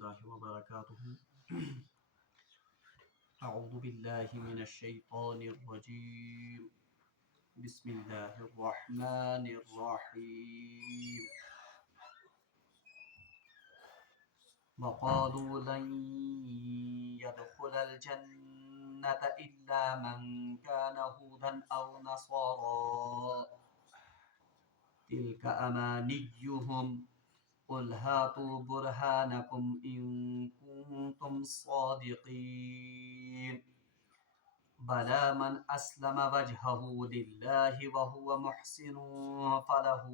الله وبركاته. أعوذ بالله من الشيطان الرجيم. بسم الله الرحمن الرحيم. وقالوا لن يدخل الجنة إلا من كان هودا أو نصارى تلك أمانيهم قل هاتوا برهانكم إن كنتم صادقين بلى من أسلم وجهه لله وهو محسن فله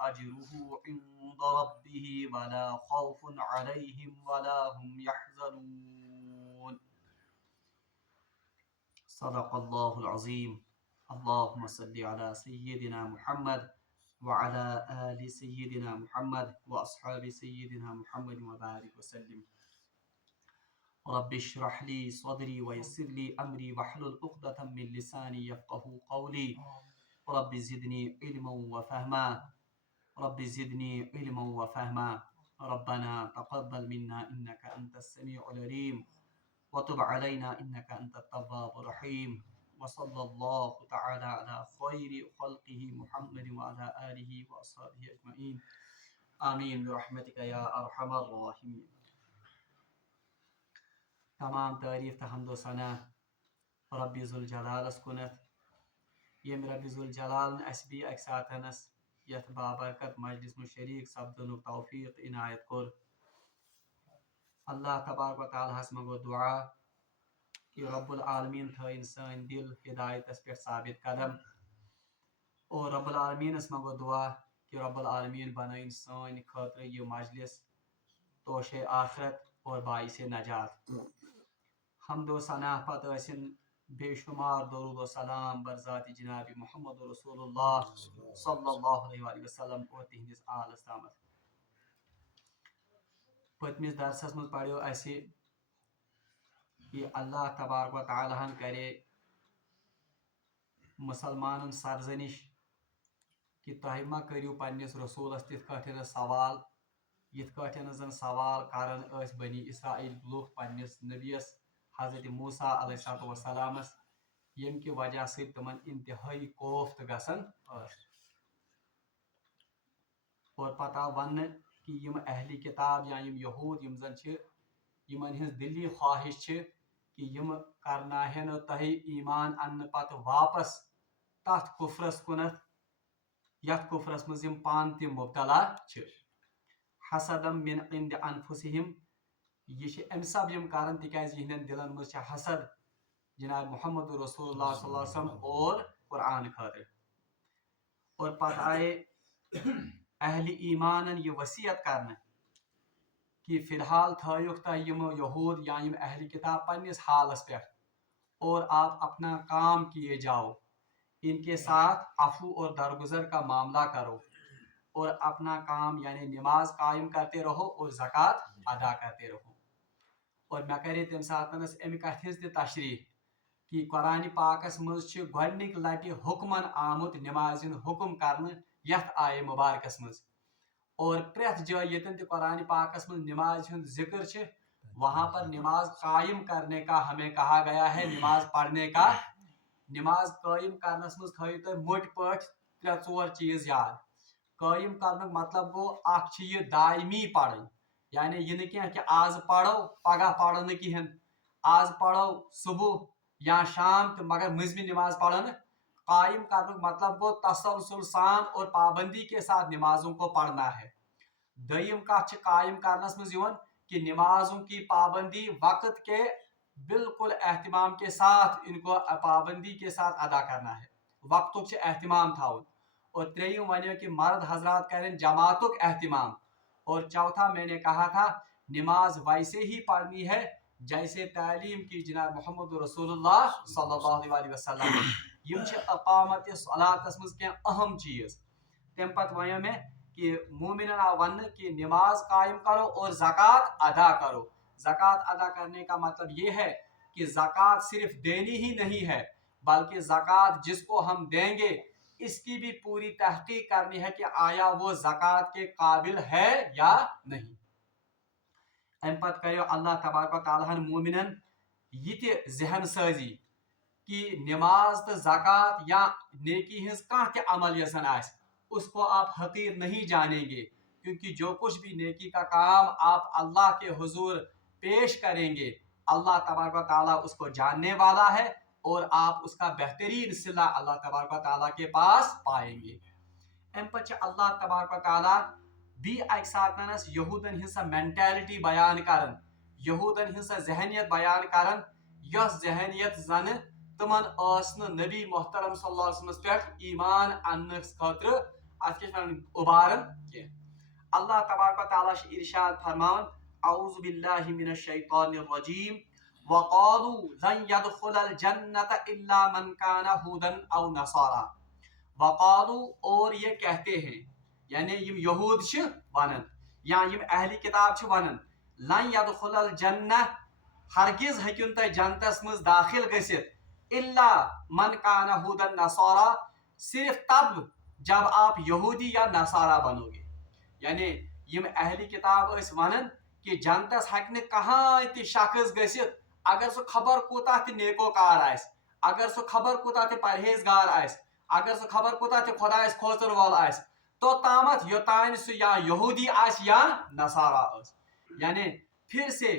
أجره عند ربه ولا خوف عليهم ولا هم يحزنون. صدق الله العظيم. اللهم صل على سيدنا محمد وعلى آل سيدنا محمد وأصحاب سيدنا محمد وبارك وسلم. رب اشرح لي صدري ويسر لي أمري واحلل عقدة من لساني يفقهوا قولي. رب زدني علما وفهما. رب زدني علما وفهما. ربنا تقبل منا إنك أنت السميع العليم وتب علينا إنك أنت التواب الرحيم. وصلى الله تعالى على خير خلقه محمد وعلى آله وأصحابه أجمعين. آمين برحمتك يا أرحم الراحمين. تمام تعریف تہ حمد و ثنا رب ذوالجلالس کنت یم رب ذوالجلال اس بھی اک ساتنس یت بابرکت مجلس میں شریک سپدن توفیق عنایت کور. اللہ تبارک و تعالی ہس منگو دعا کہ رب العالمین تھین سن دل ہدایتس پہ ثابت قدم، اور رب العالمینس منگو دعا کہ رب العالمین بنائن سن خاطر یہ مجلس توش آخرت اور باعث نجات. حمد و ثنا پتہ ٲسِن بے شمار درود و سلام بر ذات جناب محمد رسول اللہ صلی اللہ علیہ وآلہ وسلم اور تہندس آلس تامت. پتمس درسس مز پڑھو اسہ کہ اللہ تبارک و تعالی ہن کرے مسلمانن سرزنش کہ تہ ما کریو پنس رسولس تتھ کٲٹھۍ سوال یتھ کٲٹھۍ زن سوال کران ٲسۍ بنی اسرائیل لُکھ پنس نبیس حضرت موسیٰ علیہ السلامس، یم کہ وجہ سے تمن انتہائی کوفت گژھان ٲس. اور پتہ ون کہ یم اہلی کتاب یا یم یہود یم زن چھ یمن ہنز دلی خواہش چھ کہ یم کرناہن تہ ایمان ان پتہ واپس تتھ کفرس کنت یتھ کفرس مز یم پان تہ مبتلا چھ. حسدم من عند انفسہم، یہ ام سب یم کران تکیاز یہندین دلن مز حسد جناب محمد رسول اللہ صلی اللہ علیہ وسلم اور قرآن خاطر. اور پتہ آئے اہل ایمانن یہ وصیت کرنا کہ فی الحال تھٲیُکھ تہ یم یہود یا یم اہل کتاب پنس حالس پہ اور آپ اپنا کام کیے جاؤ، ان کے ساتھ عفو اور درگزر کا معاملہ کرو اور اپنا کام یعنی نماز قائم کرتے رہو اور زکوٰۃ ادا کرتے رہو. اور مے کرے تم ساتنس ام کتھ ہز تشریح کہ قرآن پاکس مز گۄڈنِک لٹہِ حکمن آمت نماز ہند حکم کرنے یتھ آیے مبارکس مز، اور پریت جائے یتن تہ قرآن پاکس مز نماز ہند ذکر چھ وہاں پر نماز قائم کرنے کا ہمیں کہا گیا ہے، نماز پڑھنے کا. نماز قائم کرنس مز تھٲیِو تُہۍ موٹی پٲٹھۍ ترٛےٚ ژور چیز یاد. قائم کرنُک مطلب گو اکھ چھ یہ دائمی پڑھن، یعنی یہ نہ کینٛہہ کہ آز پڑھو پگہ پڑھو نہ کہین، آز پڑھو صبح یا شام تو مگر مذہبی نماز پڑھو نہ. قائم کرنے مطلب گو تسلسل سان اور پابندی کے ساتھ نمازوں کو پڑھنا ہے. دویم کتھ قائم کرنس مز یوان کہ نمازوں کی پابندی وقت کے بالکل اہتمام کے ساتھ ان کو پابندی کے ساتھ ادا کرنا ہے، وقتک سے اہتمام تھاؤن. اور تریم ونیو کہ مرد حضرات کریں جماعتک اہتمام. اور چوتھا میں نے کہا تھا نماز ویسے ہی پڑھنی ہے جیسے تعلیم کی جناب محمد رسول اللہ صلی اللہ علیہ وسلم. یم اقامت صلاتس مز کی اہم چیز. تم پتہ ونیو میں کہ مومنن آو ون کہ نماز قائم کرو اور زکوٰۃ ادا کرو. زکوٰۃ ادا کرنے کا مطلب یہ ہے کہ زکوٰۃ صرف دینی ہی نہیں ہے بلکہ زکوٰۃ جس کو ہم دیں گے اس کی بھی پوری تحقیق کرنی ہے کہ آیا وہ زکوٰۃ کے قابل ہے یا نہیں. ام پت کرو اللہ تبارک و تعالیٰ مومنن یہ ذہن سازی کہ نماز تو زکات یا نیکی ہز کانہ عمل یسن آس اس کو آپ حقیر نہیں جانیں گے، کیونکہ جو کچھ بھی نیکی کا کام آپ اللہ کے حضور پیش کریں گے اللہ تبارک و تعالیٰ اس کو جاننے والا ہے، اور آپ اس کا بہترین صلہ اللہ تبارک و تعالیٰ کے پاس پائیں گے۔ ام پتہ اللہ تبارک و تعالیٰ بھی اک ساتنس یہودن ہنسا مینٹیلٹی بیان کرن، یہودن ہنسا ذہنیت بیان کرن، یس ذہنیت زن تمن نبی محترم صلی اللہ علیہ وسلم پہ ایمان انس خاطر ابارن کی۔ اللہ تبارک و تعالیٰ ارشاد فرمان اعوذ باللہ من الشیطان الرجیم وقالوا لن يدخل الجنة الا من كان هودا او نصارا، وقالوا اور یہ کہتے ہیں یعنی یم یہود ونن یا یم اہلی کتاب ونن لن يدخل الجنہ ہرگز ہکن تہ جنتس مز داخل گژھت الا من كان هودا نصارا صرف تب جب آپ یہودی یا نصارا بنو گے، یعنی یم اہلی کتاب اس ونن کہ جنتس ہکہ کہاں تہ شخص گژھت اگر سو خبر کوتا تہ نیکوکار آس، اگر سو خبر کوتا تہ پرہیزگار آس، اگر سو خبر کوتا تہ خدایس کھوژن وول آس، تو تامت یوتان سو یا یہودی آس یا نصارا آس۔ یعنی پھر سے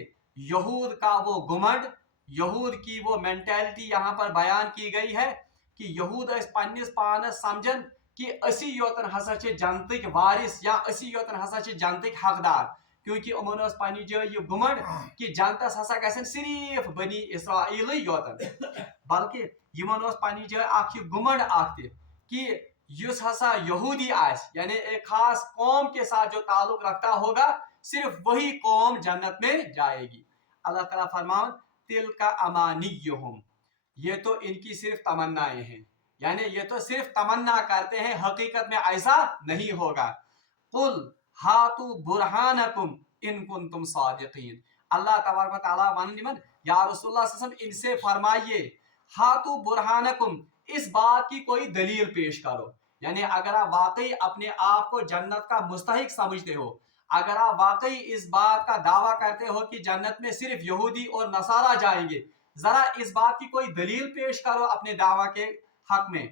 یہود کا وہ گمنڈ، یہود کی وہ مینٹیلٹی یہاں پر بیان کی گئی ہے کہ یہود اس پنس پانس سمجھن کہ اسی یوتن ہسا چھ جنتک وارث یا اسی یوتن ہسا چھ جنتک حقدار، کیونکہ امن اس پنہ جائے یہ گمنڈ کہ جنتس ہسا گژھن صرف بنی اسرائیل یوتن، بلکہ یمن اس پنہ جائے اخ یہ گمنڈ اخ تہ کہ یس ہسا یہودی آس یعنی ایک خاص قوم کے ساتھ جو تعلق رکھتا ہوگا صرف وہی قوم جنت میں جائے گی۔ اللہ تعالیٰ فرمان تلک امانیہم، یہ تو ان کی صرف تمنائیں ہیں، یعنی یہ تو صرف تمنا کرتے ہیں، حقیقت میں ایسا نہیں ہوگا۔ قل ہاتو برہانکم ان کنتم صادقین، اللہ تبارک و تعالیٰ ون یا رسول اللہ صلی اللہ علیہ وسلم ان سے فرمائیے ہاتو برہانکم، اس بات کی کوئی دلیل پیش کرو، یعنی اگر آپ واقعی اپنے آپ کو جنت کا مستحق سمجھتے ہو، اگر آپ واقعی اس بات کا دعویٰ کرتے ہو کہ جنت میں صرف یہودی اور نصارہ جائیں گے، ذرا اس بات کی کوئی دلیل پیش کرو اپنے دعویٰ کے حق میں۔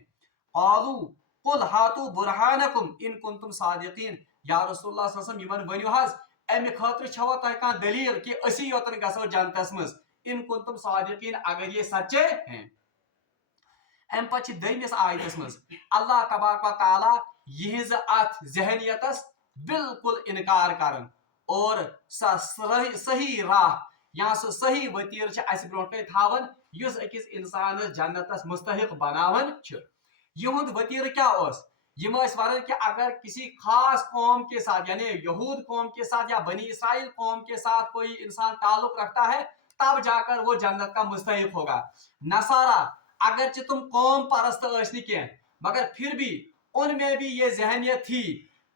قالو قل ہاتو برہانکم ان کنتم صادقین، یا رسول اللہ صلی اللہ علیہ وسلم یمن ونیو حظ امہ خاطر چھوا تہ کانٛہہ دلیل کہ اسی یوتن گژھو جنتس مز ان کنتم صادقین اگر یہ سچے ہیں۔ ام پتہ دویمس آیتس مز اللہ تبارک و تعالیٰ یہنز ات ذہنیتس بالکل انکار کرن اور سا صحیح راہ یا سو صحیح وتیر اس برونٹ کن تھاون یس اکس انسانس جنتس مستحق بناون چھ۔ یہند وتیر کیا اس؟ یم اس ونان کہ اگر کسی خاص قوم کے ساتھ یعنی یہود قوم کے ساتھ یا بنی اسرائیل قوم کے ساتھ کوئی انسان تعلق رکھتا ہے تب جا کر وہ جنت کا مستحق ہوگا۔ نصارہ اگرچہ تم قوم پرست ٲسۍ کی مگر پھر بھی ان میں بھی یہ ذہنیت تھی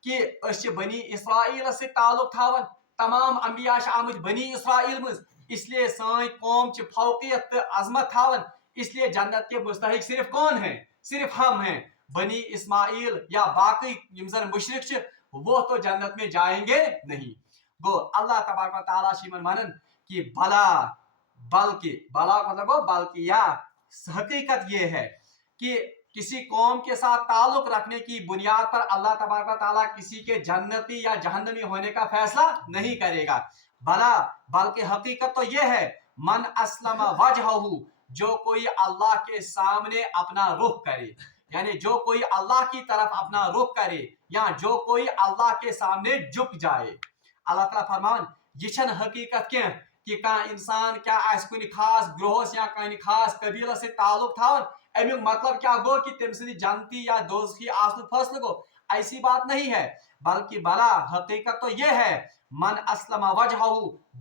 کہ اس بنی اسرائیل سے تعلق تھاون، تمام انبیاء آمت بنی اسرائیل مز، اس لیے سان قوم چھ فوقیت تو عظمت تھاون، اس لیے جنت کے مستحق صرف کون ہیں؟ صرف ہم ہیں۔ بنی اسماعیل یا باقی یم زن مشرک چھ وہ تو جنت میں جائیں گے نہیں۔ گو اللہ تبارک و تعالیٰ شیمن ونن کہ بلا، بلکہ بلا مطلب گو بلکہ یا حقیقت یہ ہے کہ کسی قوم کے ساتھ تعلق رکھنے کی بنیاد پر اللہ تبارک و تعالیٰ کسی کے جنتی یا جہنمی ہونے کا فیصلہ نہیں کرے گا، بلا بلکہ حقیقت تو یہ ہے من اسلم وجہہ، جو کوئی اللہ کے سامنے اپنا رخ کرے، یعنی جو کوئی اللہ کی طرف اپنا رخ کرے یا جو کوئی اللہ کے سامنے جھک جائے۔ اللہ تعالیٰ فرمان یہ چھن حقیقت کیا کہ کان انسان کیا آس کن خاص گروہس یا کن خاص قبیلہ سے تعلق تھاون امیک مطلب کیا گو کہ تم سندی جنتی یا دوزخی آسن فیصلہ گو، ایسی بات نہیں ہے، بلکہ بلا حقیقت تو یہ ہے من اسلم وجہہ،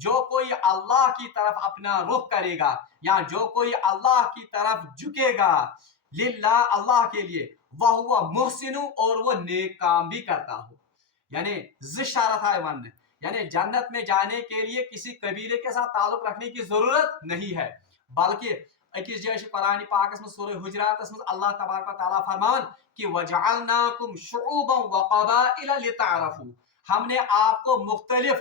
جو کوئی اللہ کی طرف اپنا رخ کرے گا یا جو کوئی اللہ کی طرف جھکے گا، للہ اللہ کے لیے، وہو محسن اور وہ نیک کام بھی کرتا ہو، یعنی زشارت ہے ون، یعنی جنت میں جانے کے لیے کسی قبیلے کے ساتھ تعلق رکھنے کی ضرورت نہیں ہے، بلکہ اکس جائے قرآن پاکس میں سورہ حجرات میں اللہ تبارک و تعالیٰ فرمان کہ وَجَعَلْنَاكُمْ شُعُوبًا وَقَبَائِلَ لِتَعْرَفُوا، ہم نے آپ کو مختلف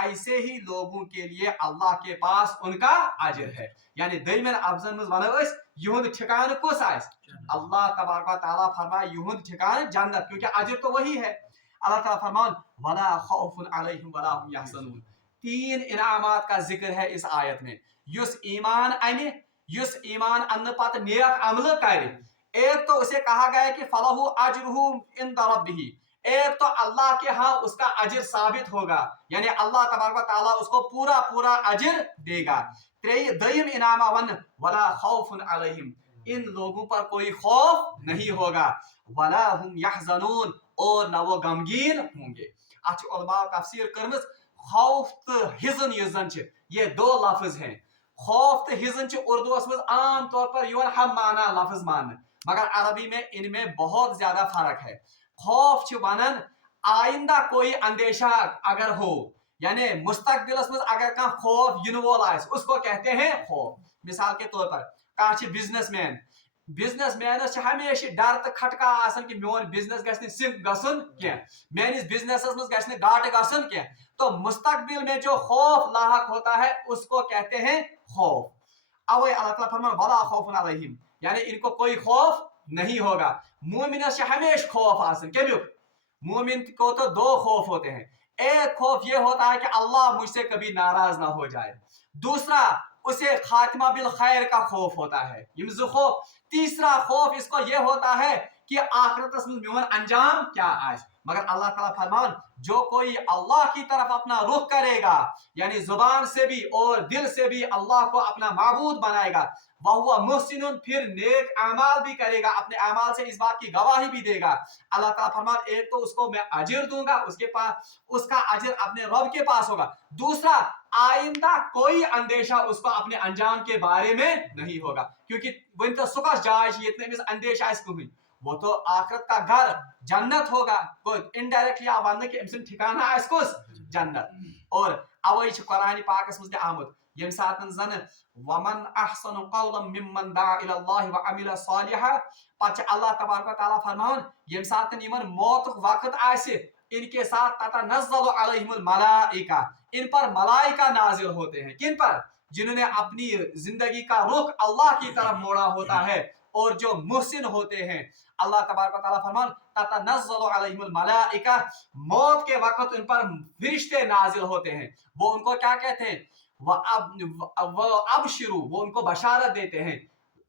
ایسے ہی لوگوں کے لیے اللہ کے پاس ان کا اجر ہے. یعنی دٔیمٮ۪ن لفظن منٛز ونو أسۍ یِہُنٛد ٹھِکانہٕ کُس آسہِ؟ اللہ تبارک و تعالیٰ فرمائے یہود ٹھکان جنت, کیونکہ اجر تو وہی ہے. اللہ تعالیٰ فرمان ولا خوف علیہم ولا هم یحزنون. 3 انعامات کا ذکر ہے اس آیت میں. یس ایمان انہ, یس ایمان انہ پتہ نیک عمل کرے, ایک تو اسے کہا گیا کہ فلہ اجرہ عند ربہ, ایک تو اللہ کے ہاں اس کا اجر ثابت ہوگا, یعنی اللہ تبارک و تعالیٰ اس کو پورا پورا اجر دے گا. دویم انعامہ ون ولا خوف علیہم, ان لوگوں پر کوئی خوف نہیں ہوگا. ولا هم یحزنون, اور نہ وہ غمگین ہوں گے. اچھ علماء تفسیر کرمز خوف تو حزن یس زن یہ 2 لفظ ہیں. خوف تو حزن اردو مز عام طور پر یوان ہم معنی لفظ ماننے, مگر عربی میں ان میں بہت زیادہ فرق ہے. خوف ونن آئندہ کوئی اندیشہ اگر ہو, یعنی مستقبلس مز اگر کان خوف ین وول آئے اس کو کہتے ہیں خوف. مثال کے طور پر کان بزنس مین, بزنس مینس ہمیشہ ڈر تو کھٹکا آسان کہ میون بزنس گژھِ نہٕ سِنک گژھُن کینٛہہ, میٲنِس بزنسس منٛز گژھِ نہٕ گاٹہٕ گژھُن کینٛہہ. تو مستقبل میں جو خوف لاحق ہوتا ہے اس کو کہتے ہیں خوف. اوے اللہ تعالیٰ فرمان ولا خوف علیہم, یعنی ان کو کوئی خوف نہیں ہوگا. مومنس ہمیشہ خوف آسان کمیُک, مومن کو تو 2 خوف ہوتے ہیں. ایک خوف یہ ہوتا ہے کہ اللہ مجھ سے کبھی ناراض نہ ہو جائے, دوسرا اسے خاتمہ بالخیر کا خوف ہوتا ہے. یم 2 خوف. تیسرا خوف اس کو یہ ہوتا ہے کہ آخرت میں میون انجام کیا آئے. مگر اللہ تعالیٰ فرمان جو کوئی اللہ کی طرف اپنا رخ کرے گا, یعنی زبان سے بھی اور دل سے بھی اللہ کو اپنا معبود بنائے گا, وہ محسن, پھر نیک اعمال بھی کرے گا, اپنے اعمال سے اس بات کی گواہی بھی دے گا. اللہ تعالیٰ فرمان ایک تو اس کو میں اجر دوں گا, اس کے پاس اس کا اجر اپنے رب کے پاس ہوگا. دوسرا آئندہ کوئی اندیشہ اس کو اپنے انجام کے بارے میں نہیں ہوگا, کیونکہ ون تو سکس جائے یہ اندیشہ آئے کہیں, وہ تو آخرت کا گھر جنت ہوگا. انڈائریکٹلی آپ ون کہ امسن ٹھکانہ آئے کس جنت. اور اوے قرآن پاکس مز آمت یم سات زن ومن احسن قولا ممن دعا الى اللہ وعمل صالحا, پتہ اللہ تبارک و تعالیٰ فرمان یم سات یمن موت وقت آسے ان کے ساتھ تتنزل علیہم الملائکہ, ان پر ملائکہ نازل ہوتے ہیں. کن پر؟ جنہوں نے اپنی زندگی کا رخ اللہ کی طرف موڑا ہوتا ہے اور جو محسن ہوتے ہیں. اللہ تبارک و تعالیٰ فرمان تتنزل علیہم الملائکہ, موت کے وقت ان پر فرشتے نازل ہوتے ہیں. وہ ان کو کیا کہتے ہیں؟ وَأَبْشِرُوا, وہ ان کو بشارت دیتے ہیں,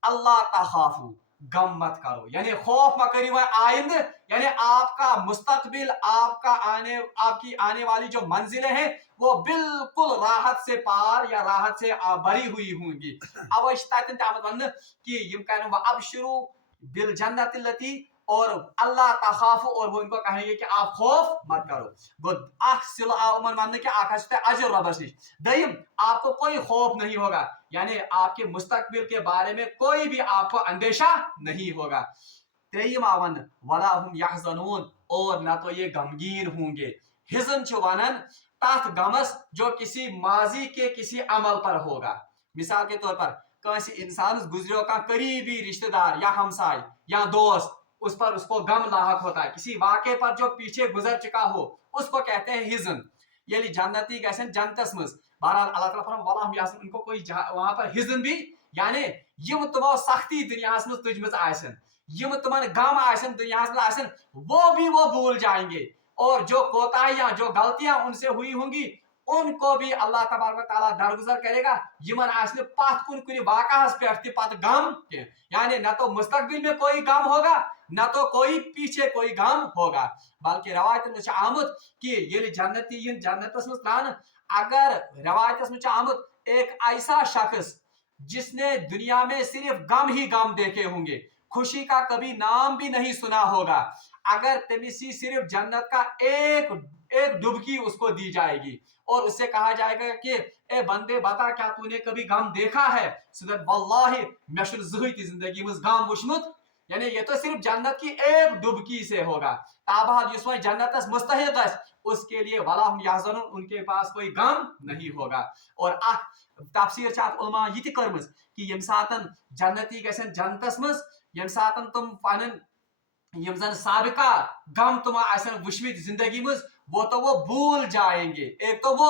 اللہ تخافوا, غم مت کرو, یعنی خوف مت کریو آئندہ, یعنی آپ کا مستقبل, آپ کی آنے والی جو منزلیں ہیں وہ بالکل راحت سے پار یا راحت سے بری ہوئی ہوں گی. اب تتن آمد ون کہ یم کرن وَأَبْشِرُوا بالجنت التی, اور اللہ تخافوا, اور وہ ان کو کہیں گے کہ آپ خوف مت کرو. گو اخ سل آمن ون کہ اخ اجر ربس نش. دیم آپ کو کوئی خوف نہیں ہوگا, یعنی آپ کے مستقبل کے بارے میں کوئی بھی آپ کو اندیشہ نہیں ہوگا. تریم آون ولا هم یحزنون, اور نہ تو یہ غمگین ہوں گے. حزن ونن تات غمس جو کسی ماضی کے کسی عمل پر ہوگا. مثال کے طور پر کسی انسان گزریو کا قریبی رشتہ دار یا ہمسائے یا دوست, اس پر اس کو غم لاحق ہوتا ہے, کسی واقعے پر جو پیچھے گزر چکا ہو, اس کو کہتے ہیں حزن. یعنی جنتی گژھن جنتس مز. بہرحال اللہ تعالیٰ فرمان ولا هم یحزنون, ان کو کوئی وہاں پر حزن بھی, یعنی یم تمو سختی دنیا مز تجمز آسن, یم تمن غم آسن دنیا مز آسن, وہ بھی وہ بھول جائیں گے. اور جو کوتاہیاں, جو غلطیاں ان سے ہوئی ہوں گی, ان کو بھی اللہ تبارک و تعالیٰ درگزر کرے گا. یمن آسن پت کن واقعہ پہ پت غم کی, یعنی نہ تو مستقبل میں کوئی غم ہوگا, نہ تو کوئی پیچھے کوئی غم ہوگا. بلکہ روایت میں آمد کہ یہ جنتی جنتس مز تران, اگر روایت میں آمد ایک ایسا شخص جس نے دنیا میں صرف غم ہی غم دیکھے ہوں گے, خوشی کا کبھی نام بھی نہیں سنا ہوگا, اگر تمسی صرف جنت کا ایک ڈبکی اس کو دی جائے گی اور اس سے کہا جائے گا کہ اے بندے بتا کیا تو نے کبھی غم دیکھا ہے, سدر واللہ میں شن زہتی زندگی مز غم وشمت, یعنی یہ تو صرف جنت کی ایک ڈبکی سے ہوگا. تابہت جس میں جنت مستحق ہے اس کے لیے ولا هم یحزنون, ان کے پاس کوئی غم نہیں ہوگا. اور تفسیر چھ علماء یہ کرمز کہ یم ساتن جنتی گژھن جنتس مز, یم ساتن تم پنن یم زن سابقہ غم تم آسن وشمت زندگی مز, وہ تو وہ بھول جائیں گے. ایک تو وہ